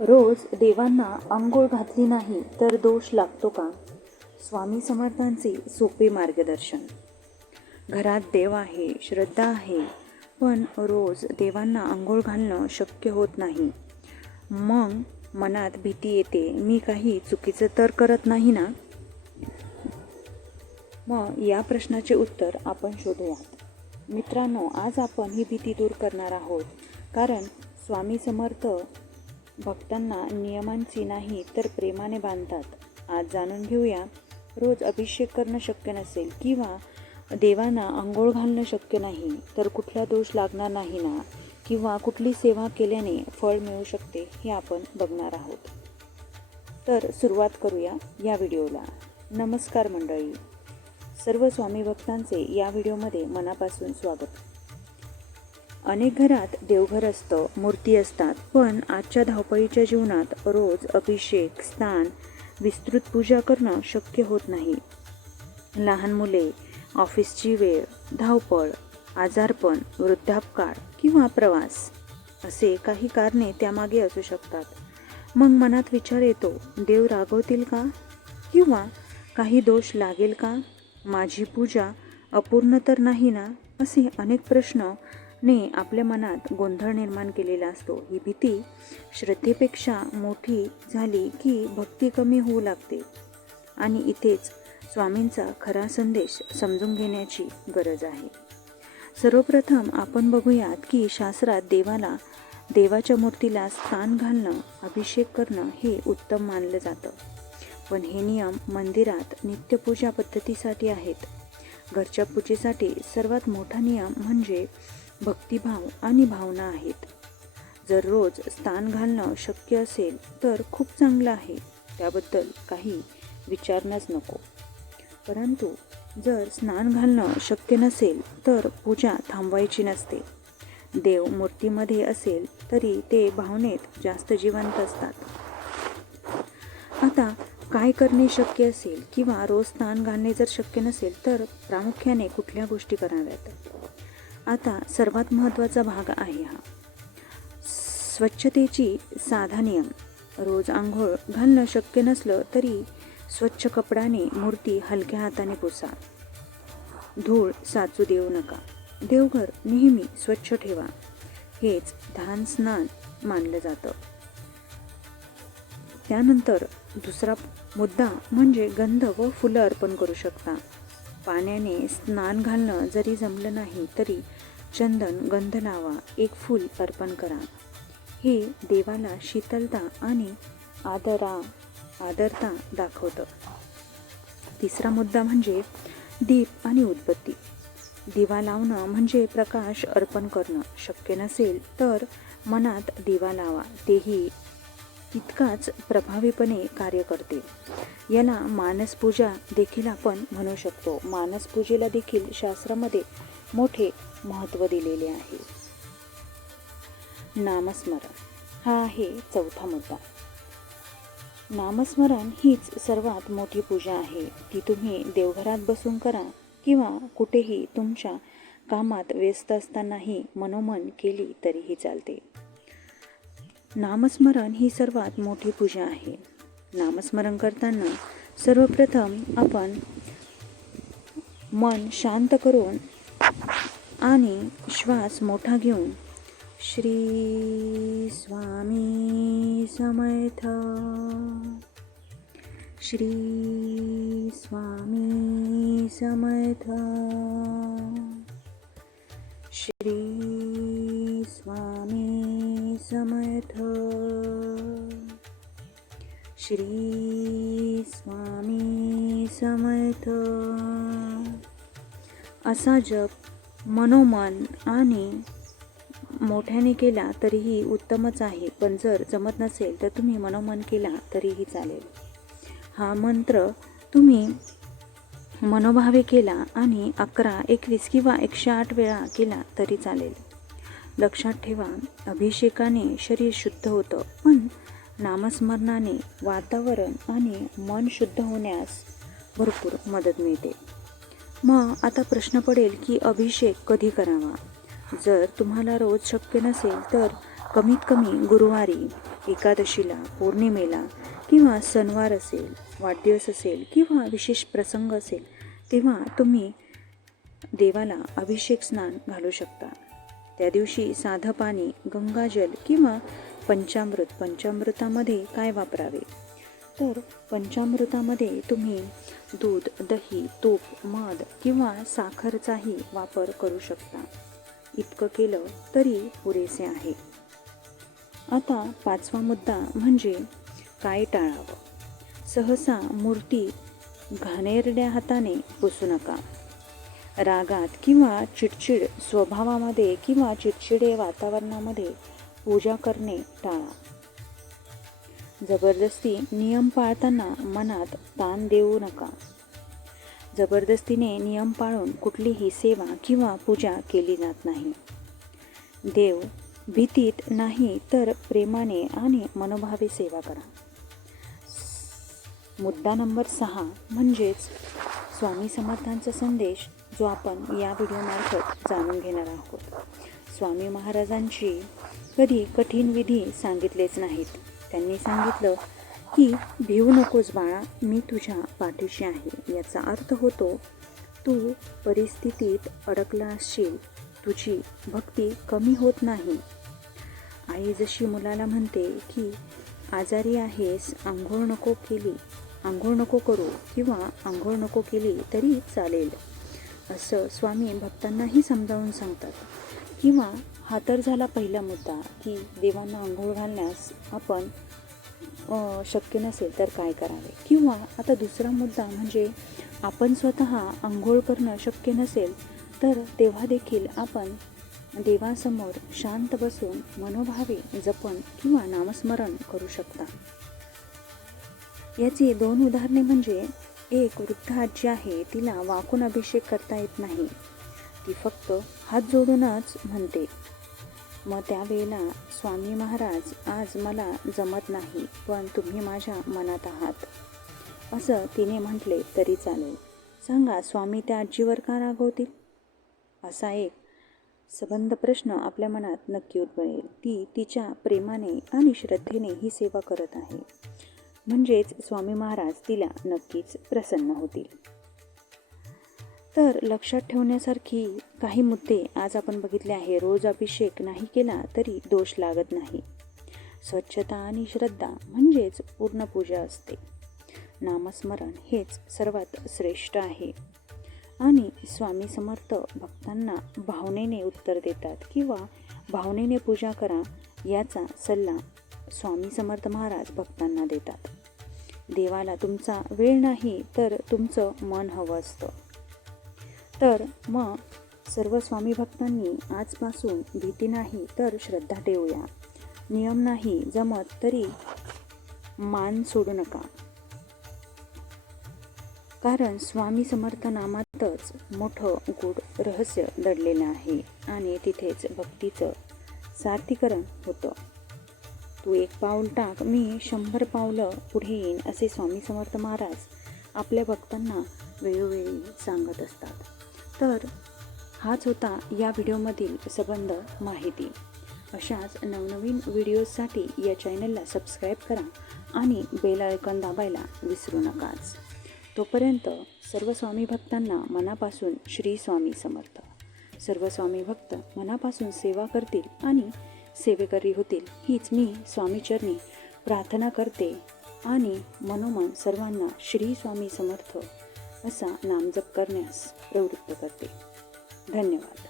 रोज देवांना अंघोळ घातली नाही तर दोष लागतो का? स्वामी समर्थांचे सोपे मार्गदर्शन. घरात देव आहे, श्रद्धा आहे, पण रोज देवांना अंघोळ घालणं शक्य होत नाही. मग मनात भीती येते, मी काही चुकीचं तर करत नाही ना? मग या प्रश्नाचे उत्तर आपण शोधूयात. मित्रांनो, आज आपण ही भीती दूर करणार आहोत, कारण स्वामी समर्थ भक्तांना नियमांची नाही तर प्रेमाने बांधतात. आज जाणून घेऊया, रोज अभिषेक करणं शक्य नसेल किंवा देवांना अंघोळ घालणं शक्य नाही तर कुठला दोष लागणार नाही ना, किंवा कुठली सेवा केल्याने फळ मिळू शकते हे आपण बघणार आहोत. तर सुरुवात करूया या व्हिडिओला. नमस्कार मंडळी, सर्व स्वामी भक्तांचे या व्हिडिओमध्ये मनापासून स्वागत. अनेक घरात देवघर असतं, मूर्ती असतात, पण आजच्या धावपळीच्या जीवनात रोज अभिषेक, स्नान, विस्तृत पूजा करणं शक्य होत नाही. लहान मुले, ऑफिसची वेळ, धावपळ, आजारपण, वृद्धापकाळ किंवा प्रवास असे काही कारणे त्यामागे असू शकतात. मग मनात विचार येतो, देव रागवतील का? किंवा काही दोष लागेल का? माझी पूजा अपूर्ण तर नाही ना? असे अनेक प्रश्नाने आपल्या मनात गोंधळ निर्माण केलेला असतो. ही भीती श्रद्धेपेक्षा मोठी झाली की भक्ती कमी होऊ लागते, आणि इथेच स्वामींचा खरा संदेश समजून घेण्याची गरज आहे. सर्वप्रथम आपण बघूयात की शास्त्रात देवाच्या मूर्तीला स्नान घालणं, अभिषेक करणं हे उत्तम मानलं जातं. पण हे नियम मंदिरात नित्यपूजा पद्धतीसाठी आहेत. घरच्या पूजेसाठी सर्वात मोठा नियम म्हणजे भक्तिभाव आणि भावना आहेत. जर रोज स्नान घालणं शक्य असेल तर खूप चांगलं आहे, त्याबद्दल काही विचारण्यास नको. परंतु जर स्नान घालणं शक्य नसेल तर पूजा थांबवायची नसते. देव मूर्तीमध्ये असेल तरी ते भावनेत जास्त जिवंत असतात. आता काय करणे शक्य असेल किंवा रोज स्नान घालणे जर शक्य नसेल तर प्रामुख्याने कुठल्या गोष्टी कराव्यात? आता सर्वात महत्त्वाचा भाग आहे हा स्वच्छतेची साधा नियम. रोज आंघोळ घालणं शक्य नसलं तरी स्वच्छ कपड्याने मूर्ती हलक्या हाताने पुसा. धूळ साचू देऊ नका. देवघर नेहमी स्वच्छ ठेवा. हेच ध्यान स्नान मानलं जातं. त्यानंतर दुसरा मुद्दा म्हणजे गंध व फुलं अर्पण करू शकता. पाण्याने स्नान घालणं जरी जमलं नाही तरी चंदन, गंध लावा, एक फूल अर्पण करा. हे देवाला शीतलता आणि आदरता दाखवतं. तिसरा मुद्दा म्हणजे दीप आणि उदबत्ती. दिवा लावणं म्हणजे प्रकाश अर्पण करणं. शक्य नसेल तर मनात दिवा लावा, तेही तितकाच प्रभावीपणे कार्य करते. याला मानसपूजा देखील आपण म्हणू शकतो. मानसपूजेला देखील शास्त्रामध्ये मोठे महत्त्व दिलेले आहे. नामस्मरण हा आहे चौथा मुद्दा. नामस्मरण हीच सर्वात मोठी पूजा आहे. ती तुम्ही देवघरात बसून करा किंवा कुठेही तुमच्या कामात व्यस्त असतानाही मनोमन केली तरीही चालते. नामस्मरण ही सर्वात मोठी पूजा आहे. नामस्मरण करताना सर्वप्रथम आपण मन शांत करून आणि श्वास मोठा घेऊन श्री स्वामी समर्थ, श्री स्वामी समर्थ, श्री स्वामी समर्थ, श्री स्वामी समर्थ असा जप मनोमन आणि मोठ्याने केला तरीही उत्तमच आहे. पण जर जमत नसेल तर तुम्ही मनोमन केला तरीही चालेल. हा मंत्र तुम्ही मनोभावे केला आणि 11, 21 किंवा 108 वेळा केला तरी चालेल. लक्षात ठेवा, अभिषेकाने शरीर शुद्ध होतं, पण नामस्मरणाने वातावरण आणि मन शुद्ध होण्यास भरपूर मदत मिळते. मग आता प्रश्न पडेल की अभिषेक कधी करावा? जर तुम्हाला रोज शक्य नसेल तर कमीत कमी गुरुवारी, एकादशीला, पौर्णिमेला किंवा सणवार असेल, वाढदिवस असेल किंवा विशेष प्रसंग असेल तेव्हा तुम्ही देवाला अभिषेक स्नान घालू शकता. त्या दिवशी साधं पाणी, गंगाजल किंवा पंचामृतामध्ये काय वापरावे? तर पंचामृतामध्ये तुम्ही दूध, दही, तूप, मध किंवा साखरचाही वापर करू शकता. इतकं केलं तरी पुरेसे आहे. आता 5वा मुद्दा म्हणजे काय टाळावं? सहसा मूर्ती घाणेरड्या हाताने पुसू नका. रागात किंवा चिडचिड स्वभावामध्ये किंवा चिडचिडे वातावरणामध्ये पूजा करणे टाळा. जबरदस्ती नियम पाळताना मनात ताण देऊ नका. जबरदस्तीने नियम पाळून कुठलीही सेवा किंवा पूजा केली जात नाही. देव भीतीत नाही तर प्रेमाने आणि मनोभावे सेवा करा. मुद्दा नंबर 6 म्हणजेच स्वामी समर्थांचा संदेश जो आपण या व्हिडिओमार्फत जाणून घेणार आहोत. स्वामी महाराजांची कधी कठीण विधी सांगितलेच नाहीत. त्यांनी सांगितलं की भिवू नकोस बाळा, मी तुझ्या पाठीशी आहे. याचा अर्थ होतो तू परिस्थितीत अडकला असशील, तुझी भक्ती कमी होत नाही. आई जशी मुलाला म्हणते की आजारी आहेस, आंघोळ नको करू किंवा आंघोळ नको केली तरी चालेल, असं स्वामी भक्तांनाही समजावून सांगतात. किंवा हा तर झाला पहिला मुद्दा की देवांना आंघोळ घालण्यास आपण शक्य नसेल तर काय करावे. किंवा आता दुसरा मुद्दा म्हणजे आपण स्वतः आंघोळ करणं शक्य नसेल तर तेव्हा देखील आपण देवासमोर शांत बसून मनोभावे जपन किंवा नामस्मरण करू शकता. याची 2 उदाहरणे म्हणजे एक वृद्ध आजी आहे, तिला वाकून अभिषेक करता येत नाही. ती फक्त हात जोडूनच म्हणते. मग त्यावेळेला स्वामी महाराज, आज मला जमत नाही पण तुम्ही माझ्या मनात आहात, असं तिने म्हटले तरी चालेल. सांगा स्वामी त्या आजीवर का रागवतील? असा एक सबंध प्रश्न आपल्या मनात नक्की उद्भवेल. ती तिच्या प्रेमाने आणि श्रद्धेने ही सेवा करत आहे, म्हणजेच स्वामी महाराज तिला नक्कीच प्रसन्न होतील. तर लक्षात ठेवण्यासारखी काही मुद्दे आज आपण बघितले आहे. रोज अभिषेक नाही केला तरी दोष लागत नाही. स्वच्छता आणि श्रद्धा म्हणजेच पूर्ण पूजा असते. नामस्मरण हेच सर्वात श्रेष्ठ आहे. आणि स्वामी समर्थ भक्तांना भावनेने उत्तर देतात किंवा भावनेने पूजा करा याचा सल्ला स्वामी समर्थ महाराज भक्तांना देतात. देवाला तुमचा वेळ नाही तर तुमचं मन हवं असतं. तर मग सर्व स्वामी भक्तांनी आजपासून भीती नाही तर श्रद्धा ठेवूया. नियम नाही जमत तरी मान सोडू नका, कारण स्वामी समर्थ नामातच मोठं गूढ रहस्य दडलेलं आहे आणि तिथेच भक्तीचं सार्थीकरण होतं. तू 1 पाऊल टाक, मी 100 पावलं पुढे येईन, असे स्वामी समर्थ महाराज आपल्या भक्तांना वेळोवेळी सांगत असतात. तर हाच होता या व्हिडिओमधील सबंध माहिती. अशाच नवनवीन व्हिडिओजसाठी या चॅनलला सबस्क्राईब करा आणि बेल आयकॉन दाबायला विसरू नकाच. तोपर्यंत सर्व स्वामी भक्तांना मनापासून श्री स्वामी समर्थ. सर्व स्वामी भक्त मनापासून सेवा करतील आणि सेवेकरी होतील हीच मी स्वामीचरणी प्रार्थना करते आणि मनोमन सर्वांना श्री स्वामी समर्थ असा नामजप करण्यास प्रवृत्त करते. धन्यवाद.